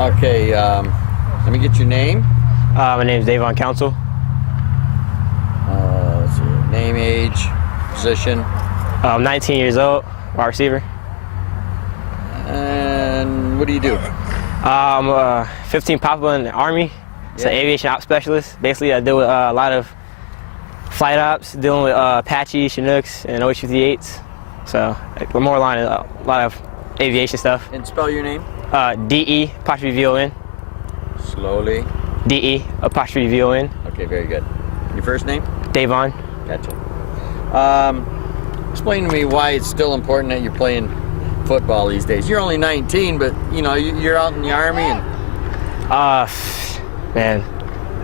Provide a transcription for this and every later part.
Okay, let me get your name. My name is Davon Council. Let's see, name, age, position. I'm 19 years old, wide receiver. And what do you do? I'm a 15 Papa in the Army. It's an aviation ops specialist. Basically, I deal with a lot of flight ops, dealing with Apache, Chinooks, and OH-58s. So we're more aligned a lot of aviation stuff. And spell your name. D-E, apostrophe V-O-N. Slowly. D-E, apostrophe V-O-N. Okay, very good. Your first name? Davon. Gotcha. Explain to me why it's still important that you're playing football these days. You're only 19, but you know you're out in the Army and. Man,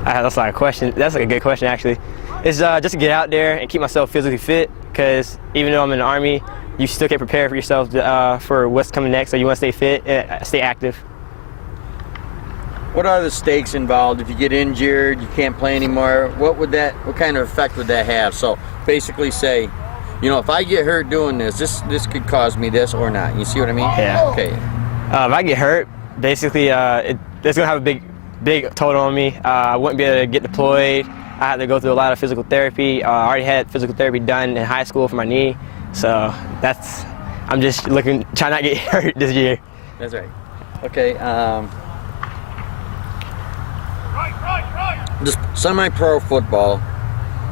that's like a question. That's like a good question actually. It's just to get out there and keep myself physically fit. Because even though I'm in the Army, you still get prepared for yourself for what's coming next. So you want to stay fit, and stay active. What are the stakes involved if you get injured, you can't play anymore? What kind of effect would that have? So basically say, you know, if I get hurt doing this could cause me this or not. You see what I mean? Yeah. Okay. If I get hurt, basically it's gonna have a big total on me. I wouldn't be able to get deployed. I had to go through a lot of physical therapy. I already had physical therapy done in high school for my knee. So I'm just trying not to get hurt this year. That's right. Okay. Does semi-pro football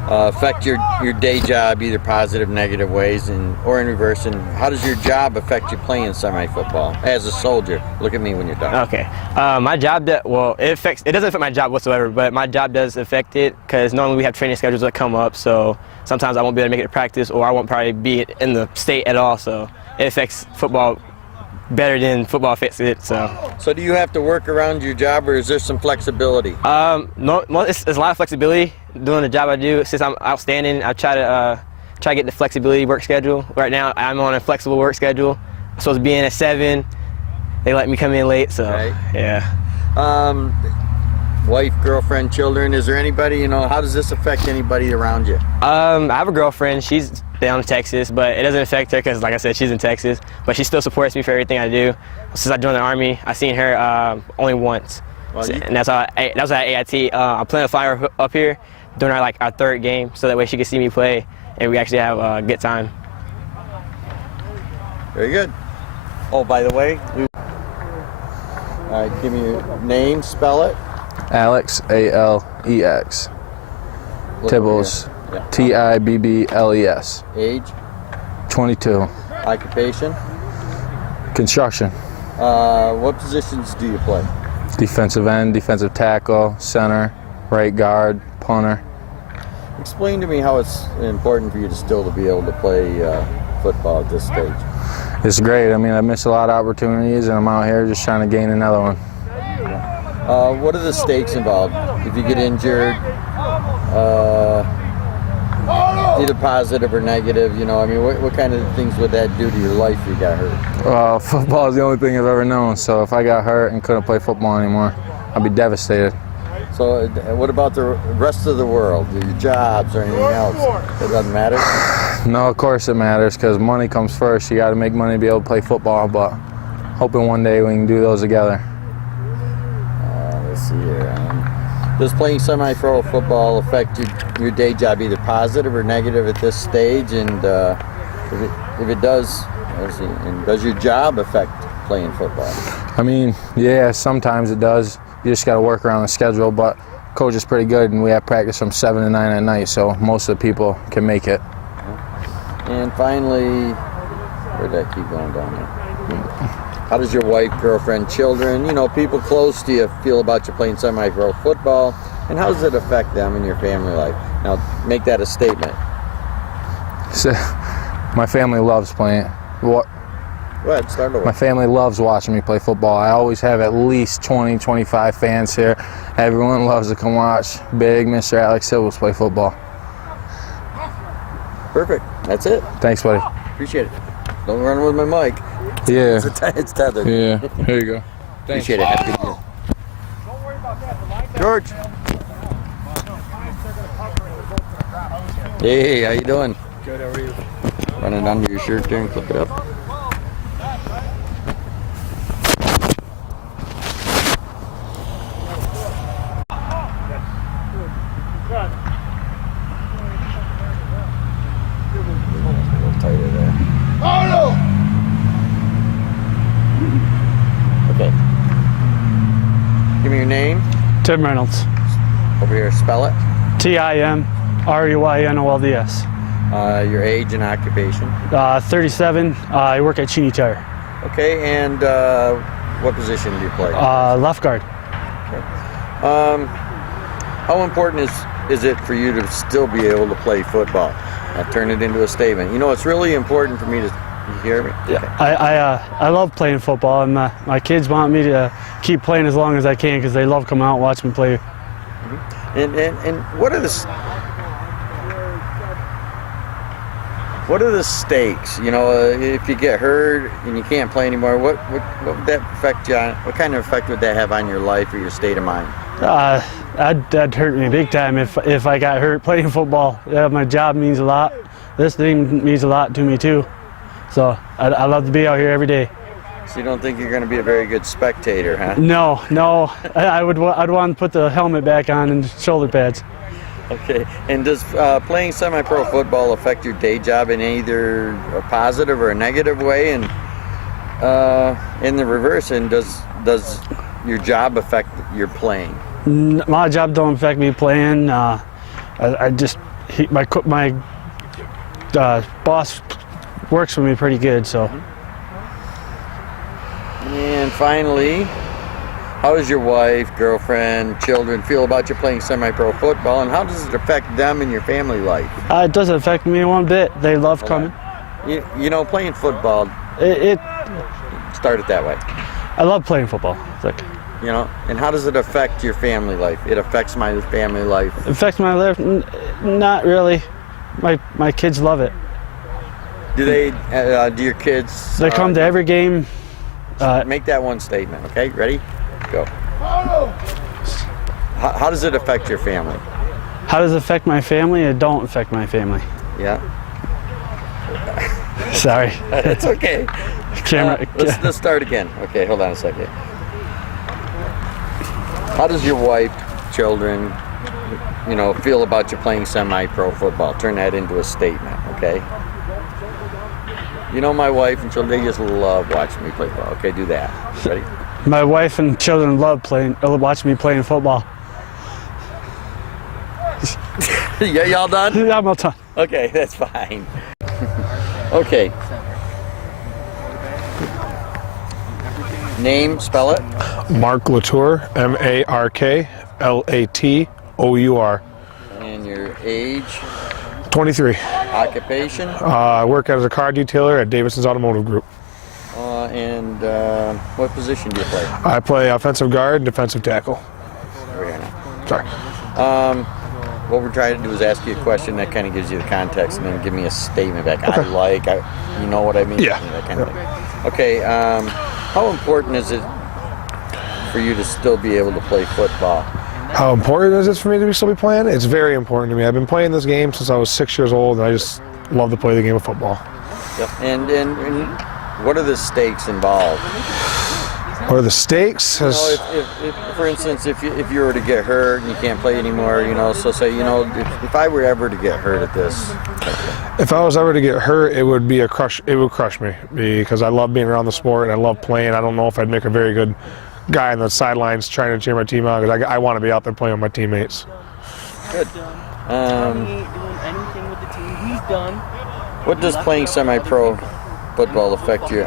affect your day job either positive, negative ways, or in reverse? And how does your job affect you playing semi-football as a soldier? Look at me when you're done. Okay. My job, it doesn't affect my job whatsoever, but my job does affect it because normally we have training schedules that come up. So sometimes I won't be able to make it to practice, or I won't probably be in the state at all. So it affects football better than football affects it. So do you have to work around your job, or is there some flexibility? No, it's a lot of flexibility doing the job I do. Since I'm outstanding, I try to get the flexibility work schedule. Right now, I'm on a flexible work schedule. I'm supposed to be in at 7. They let me come in late, so right. Yeah. Wife, girlfriend, children, is there anybody, you know, how does this affect anybody around you? I have a girlfriend. She's down in Texas, but it doesn't affect her because, like I said, she's in Texas. But she still supports me for everything I do. Since I joined the Army, I've seen her only once. Well, and that was at AIT. I'm planning to fly her up here during our third game, so that way she can see me play, and we actually have a good time. Very good. Oh, by the way, all right, give me your name, spell it. Alex, A-L-E-X. Tibbles, yeah. T-I-B-B-L-E-S. Age? 22. Occupation? Construction. What positions do you play? Defensive end, defensive tackle, center, right guard, punter. Explain to me how it's important for you to still be able to play football at this stage. It's great. I mean, I missed a lot of opportunities, and I'm out here just trying to gain another one. What are the stakes involved? If you get injured, either positive or negative, you know, I mean, what kind of things would that do to your life if you got hurt? Well, football is the only thing I've ever known, so if I got hurt and couldn't play football anymore, I'd be devastated. So what about the rest of the world, your jobs or anything else? It doesn't matter? No, of course it matters, because money comes first. You got to make money to be able to play football, but hoping one day we can do those together. Let's see here. Does playing semi-pro football affect your day job either positive or negative at this stage? And if it does, let's see, and does your job affect playing football? I mean, yeah, sometimes it does. You just got to work around the schedule, but coach is pretty good, and we have practice from 7 to 9 at night, so most of the people can make it. And finally, where'd that keep going down there? How does your wife, girlfriend, children, you know, people close to you feel about you playing semi-pro football, and how does it affect them in your family life? Now, make that a statement. So, my family loves playing. What? Go ahead, start over. My family loves watching me play football. I always have at least 20, 25 fans here. Everyone loves to come watch big Mr. Alex Tibbles play football. Perfect. That's it. Thanks, buddy. Appreciate it. Don't run with my mic. Yeah. It's tethered. Yeah. Here you go. Thanks. Appreciate it. Have a good year. George. Hey, how you doing? Good, how are you? Run it under your shirt there and clip it up. Okay. Give me your name. Tim Reynolds. Over here, spell it. TIMREYNOLDS. Your age and occupation. 37. I work at Cheney Tire. Okay, and what position do you play? Left guard. How important is it for you to still be able to play football? I'll turn it into a statement. You know, it's really important for me to. You hear me? Yeah. I love playing football, and my kids want me to keep playing as long as I can because they love coming out and watch me play. And what are the stakes? You know, if you get hurt and you can't play anymore, what would that affect you on? What kind of effect would that have on your life or your state of mind? That'd hurt me big time if I got hurt playing football. Yeah, my job means a lot. This thing means a lot to me too. So I love to be out here every day. So you don't think you're going to be a very good spectator, huh? No. I'd want to put the helmet back on and shoulder pads. Okay. And does playing semi-pro football affect your day job in either a positive or a negative way? And in the reverse, and does your job affect your playing? My job don't affect me playing. My boss works for me pretty good, so. And finally, how does your wife, girlfriend, children feel about you playing semi-pro football, and how does it affect them in your family life? It doesn't affect me one bit. They love coming. You know, playing football. Start it that way. I love playing football. You know, and how does it affect your family life? It affects my family life. It affects my life? Not really. My kids love it. Do they? Do your kids? They come to every game. Make that one statement, okay? Ready? Go. How does it affect your family? How does it affect my family? It don't affect my family. Yeah. Sorry. It's okay. Camera. Let's start again. Okay, hold on a second. How does your wife, children, you know, feel about you playing semi-pro football? Turn that into a statement, okay? You know, my wife and children, they just love watching me play football. Okay, do that. Ready? My wife and children love watching me playing football. Yeah, y'all done? Yeah, I'm all done. Okay, that's fine. Okay. Name, spell it. Mark Latour, MarkLatour. And your age, 23. occupation, I work as a car detailer at Davidson's Automotive Group. and what position do you play? I play offensive guard and defensive tackle. Over here now. Sorry. What we're trying to do is ask you a question that kind of gives you the context and then give me a statement back. Okay. You know what I mean? Yeah. That kind of thing. Okay, how important is it for you to still be able to play football? How important is it for me to still be playing? It's very important to me. I've been playing this game since I was 6 years old, and I just love to play the game of football. Yep. And what are the stakes involved? What are the stakes? You know, if for instance, if you were to get hurt and you can't play anymore, you know, so say, you know, if I were ever to get hurt at this. If I was ever to get hurt, it would be a crush. It would crush me because I love being around the sport and I love playing. I don't know if I'd make a very good guy on the sidelines trying to cheer my team on because I want to be out there playing with my teammates. Good. He ain't doing anything with the team. He's done. What does playing semi-pro football affect you?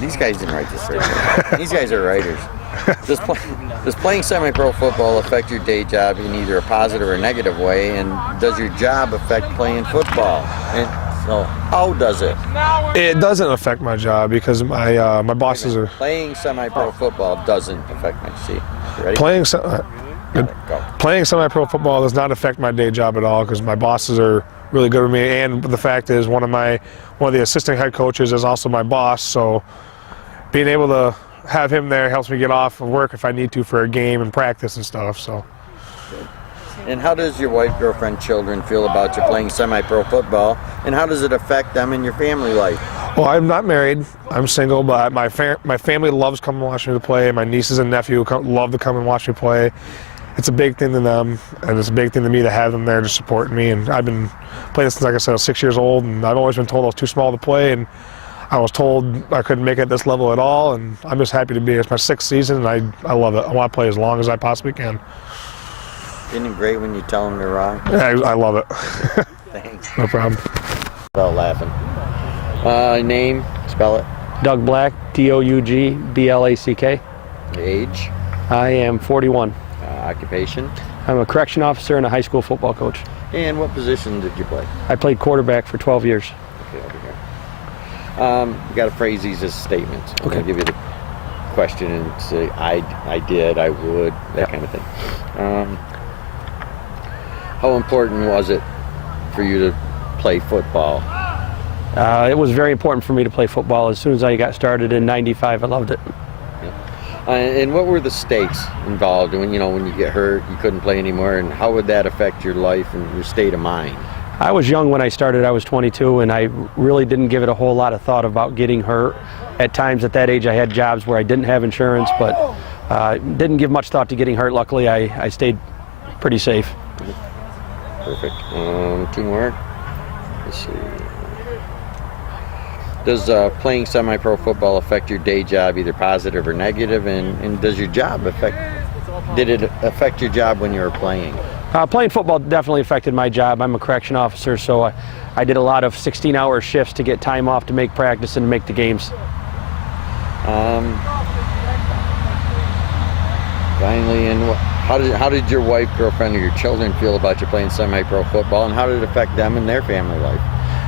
These guys didn't write this right. These guys are writers. Does playing semi-pro football affect your day job in either a positive or negative way? And does your job affect playing football? And so, how does it? It doesn't affect my job because my bosses are Playing semi-pro football doesn't affect my. See, you ready? Go. Playing semi-pro football does not affect my day job at all because my bosses are really good with me. And the fact is, one of the assistant head coaches is also my boss. So being able to have him there helps me get off of work if I need to for a game and practice and stuff. So. And how does your wife, girlfriend, children feel about you playing semi-pro football? And how does it affect them in your family life? Well, I'm not married. I'm single, but my family loves coming and watching me play. My nieces and nephew love to come and watch me play. It's a big thing to them, and it's a big thing to me to have them there to support me. And I've been playing since, like I said, I was 6 years old, and I've always been told I was too small to play. And I was told I couldn't make it at this level at all, and I'm just happy to be here. It's my 6th season, and I love it. I want to play as long as I possibly can. Isn't it great when you tell them they're wrong? Yeah, I love it. Thanks. No problem. About laughing. Name, spell it. Doug Black, Dougblack. Age, I am 41. occupation, I'm a correction officer and a high school football coach. and what position did you play? I played quarterback for 12 years. Okay, over here. You got to phrase these as statements. I'm Okay. gonna give you the question and say, I did, I would, that kind of thing. How important was it for you to play football? It was very important for me to play football. As soon as I got started in '95, I loved it. And what were the stakes involved when you get hurt, you couldn't play anymore, and how would that affect your life and your state of mind? I was young when I started. I was 22, and I really didn't give it a whole lot of thought about getting hurt. At times at that age, I had jobs where I didn't have insurance, but didn't give much thought to getting hurt. Luckily, I stayed pretty safe. Perfect. 2 more. Let's see. Does playing semi-pro football affect your day job, either positive or negative? And does your job did it affect your job when you were playing? Playing football definitely affected my job. I'm a correction officer, so I did a lot of 16-hour shifts to get time off to make practice and to make the games. Finally, and how did your wife, girlfriend, or your children feel about you playing semi-pro football, and how did it affect them and their family life?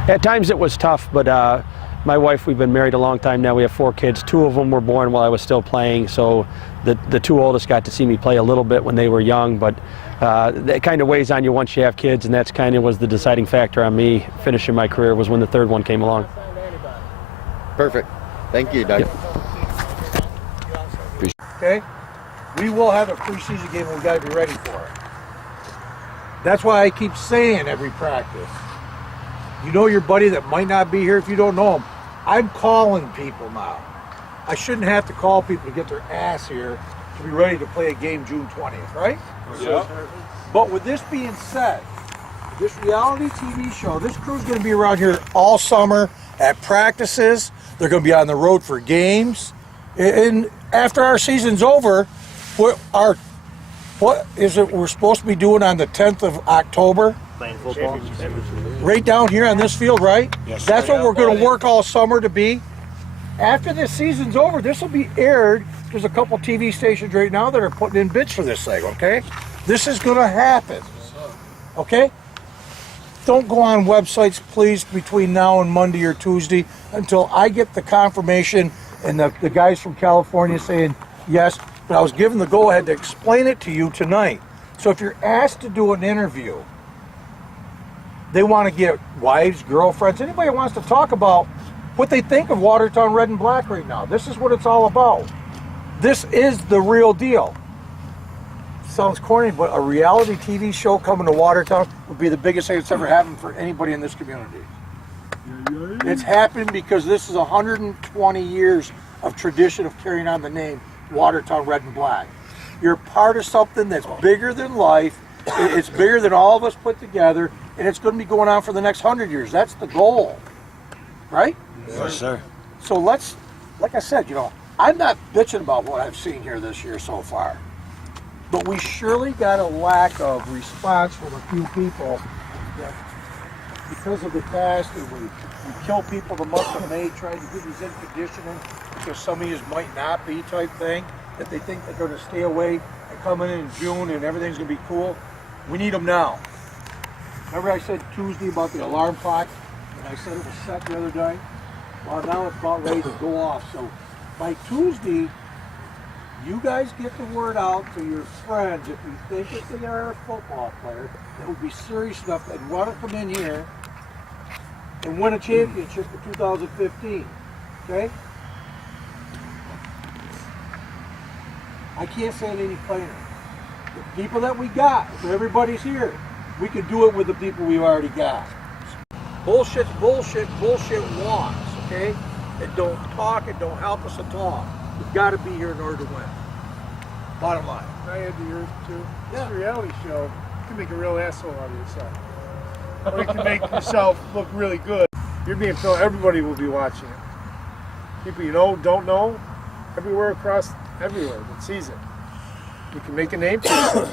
At times it was tough, but my wife, we've been married a long time now. We have 4 kids. 2 of them were born while I was still playing, so the 2 oldest got to see me play a little bit when they were young, but that kind of weighs on you once you have kids, and that's kind of was the deciding factor on me finishing my career, was when the 3rd one came along. Perfect. Thank you, Doug. Yep. Okay? We will have a preseason game and we've got to be ready for it. That's why I keep saying every practice. You know your buddy that might not be here if you don't know him. I'm calling people now. I shouldn't have to call people to get their ass here to be ready to play a game June 20th, right? Yeah. But with this being said, this reality TV show, this crew's going to be around here all summer at practices. They're going to be on the road for games. And after our season's over, what is it we're supposed to be doing on the 10th of October? Playing football. Right down here on this field, right? Yes, That's what we're going to work all summer to be. After this season's over, this will be aired. There's a couple TV stations right now that are putting in bids for this thing, okay? This is going to happen, okay? Don't go on websites, please, between now and Monday or Tuesday until I get the confirmation and the guys from California saying yes. But I was given the go-ahead to explain it to you tonight. So if you're asked to do an interview, they want to get wives, girlfriends, anybody who wants to talk about what they think of Watertown Red and Black right now. This is what it's all about. This is the real deal. Sounds corny, but a reality TV show coming to Watertown would be the biggest thing that's ever happened for anybody in this community. It's happened because this is 120 years of tradition of carrying on the name Watertown Red and Black. You're part of something that's bigger than life. It's bigger than all of us put together, and it's going to be going on for the next 100 years. That's the goal, right? Yes, sir. So let's, like I said, I'm not bitching about what I've seen here this year so far, but we surely got a lack of response from a few people that, because of the past, and we kill people the month of May trying to get these in conditioning because some of these might not be type thing, that they think they're going to stay away and come in June and everything's going to be cool. We need them now. Remember I said Tuesday about the alarm clock, and I said it was set the other day? Well, now it's about ready to go off. So by Tuesday, you guys get the word out to your friends if you think that they are a football player that would be serious enough that want to come in here and win a championship for 2015. Okay? I can't say it any plainer. The people that we got, if everybody's here, we can do it with the people we already got. Bullshit's bullshit, bullshit walks, okay? It don't talk, it don't help us at all. We've got to be here in order to win. Bottom line. I add to yours too. Yeah. This reality show can make a real asshole out of yourself. Or you can make yourself look really good. You're being filmed, everybody will be watching it. people you know, don't know, everywhere that sees it. You can make a name for yourself.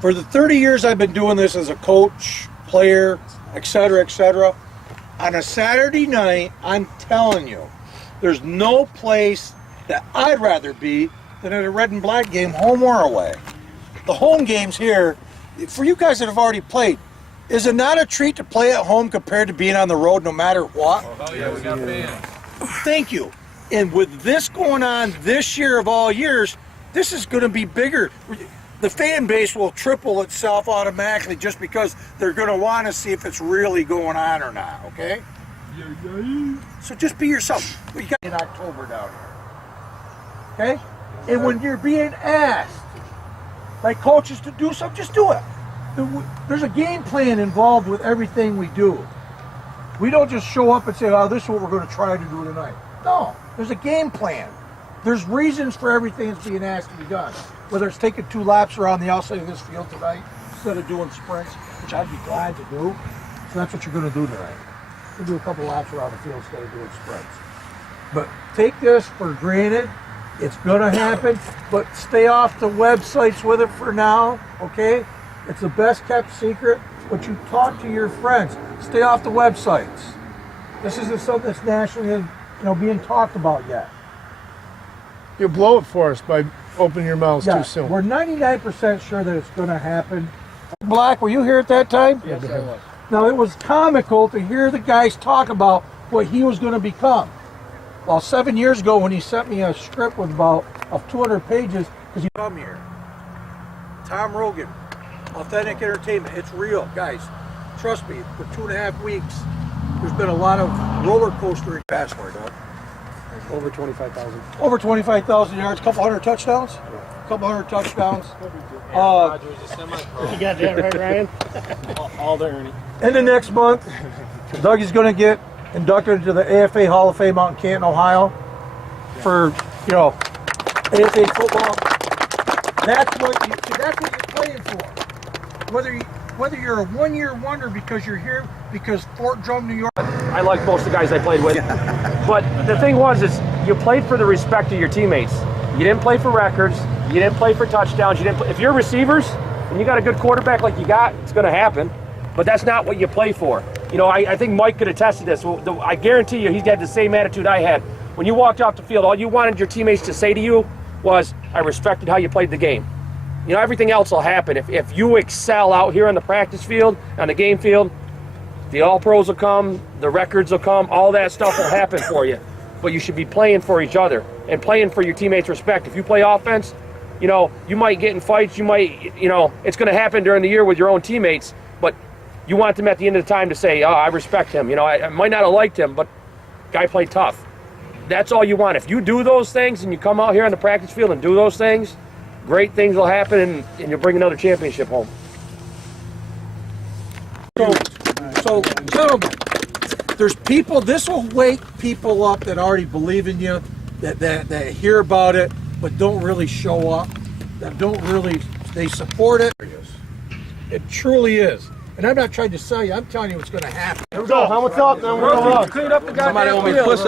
For the 30 years I've been doing this as a coach, player, etc., on a Saturday night, I'm telling you, there's no place that I'd rather be than at a red and black game, home or away. The home games here, for you guys that have already played, is it not a treat to play at home compared to being on the road no matter what? Oh yeah, we got fans. Thank you. And with this going on this year of all years, this is going to be bigger. The fan base will triple itself automatically just because they're going to want to see if it's really going on or not, okay? So just be yourself. We got in October down here, okay? And when you're being asked, like coaches, to do something, just do it. There's a game plan involved with everything we do. We don't just show up and say, oh, this is what we're going to try to do tonight. No, there's a game plan. There's reasons for everything that's being asked to be done. Whether it's taking 2 laps around the outside of this field tonight instead of doing sprints, which I'd be glad to do. So that's what you're going to do tonight. You'll do a couple laps around the field instead of doing sprints. But take this for granted. It's going to happen, but stay off the websites with it for now, okay? It's the best kept secret, but you talk to your friends. Stay off the websites. This isn't something that's nationally, being talked about yet. You'll blow it for us by opening your mouths too soon. We're 99% sure that it's going to happen. Black, were you here at that time? Yes, I was. Now, it was comical to hear the guys talk about what he was going to become. Well, 7 years ago when he sent me a script with of 200 pages, because he come here. Tom Rogan, Authentic Entertainment, it's real, guys. Trust me, for 2.5 weeks, there's been a lot of roller coaster password, huh? Over 25,000. Over 25,000 yards, a couple hundred touchdowns. A couple hundred touchdowns. You got that right, Ryan? All the Ernie. In the next month, Dougie's going to get inducted into the AFA Hall of Fame out in Canton, Ohio, for AFA football. That's what you're playing for. Whether you're a one-year wonder because you're here because Fort Drum, New York. I like most of the guys I played with. But the thing was, is you played for the respect of your teammates. You didn't play for records. You didn't play for touchdowns. You didn't play, if you're receivers and you got a good quarterback like you got, it's going to happen. But that's not what you play for. I think Mike could attest to this. I guarantee you he's had the same attitude I had. When you walked off the field, all you wanted your teammates to say to you was, I respected how you played the game. Everything else will happen. If you excel out here on the practice field, on the game field, the All-Pros will come, the records will come, all that stuff will happen for you. But you should be playing for each other and playing for your teammates' respect. If you play offense, you might get in fights, you might, it's going to happen during the year with your own teammates, but you want them at the end of the time to say, oh, I respect him. I might not have liked him, but guy played tough. That's all you want. If you do those things and you come out here on the practice field and do those things, great things will happen and you'll bring another championship home. So, gentlemen, there's people, this will wake people up that already believe in you, that hear about it, but don't really show up, they support it. It truly is. And I'm not trying to sell you, I'm telling you what's going to happen. Here we go. Helmets up. Then we're going to Clean up the goddamn field.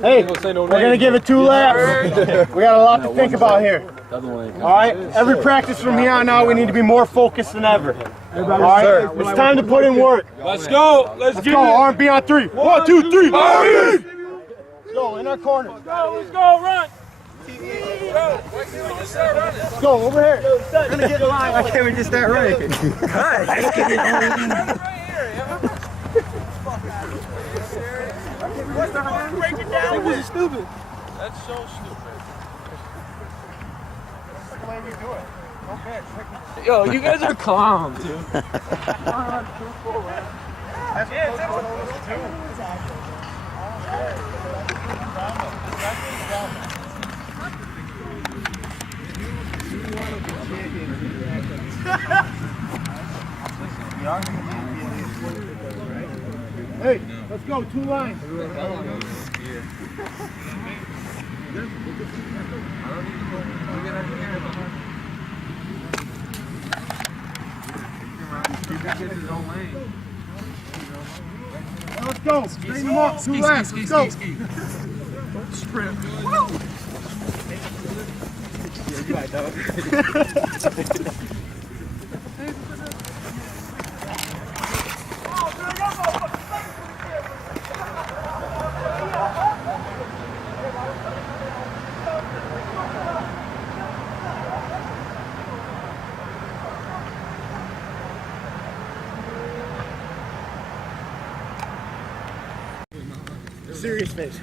Hey, we're going to give it 2 laps. We got a lot to think about here. All right? Every practice from here on out, we need to be more focused than ever. All right? It's time to put in work. Let's go. Let's go. RnB on 3. 1, 2, 3. RnB! Let's go. In our corner. Let's go. Run. Let's go. Over here. We're going to get in line. Why can't we just start running? Let's get in line. Break it down. This is stupid. That's so stupid. That's the way we do it. Okay. Yo, you guys are clowns, dude. Hey, let's go. 2 lines. let's go. Straighten them up. 2 laps. Let's go. Don't sprint. Serious face.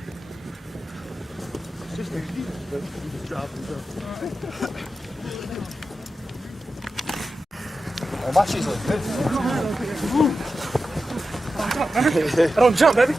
Oh, my shoes look good. I don't jump, baby.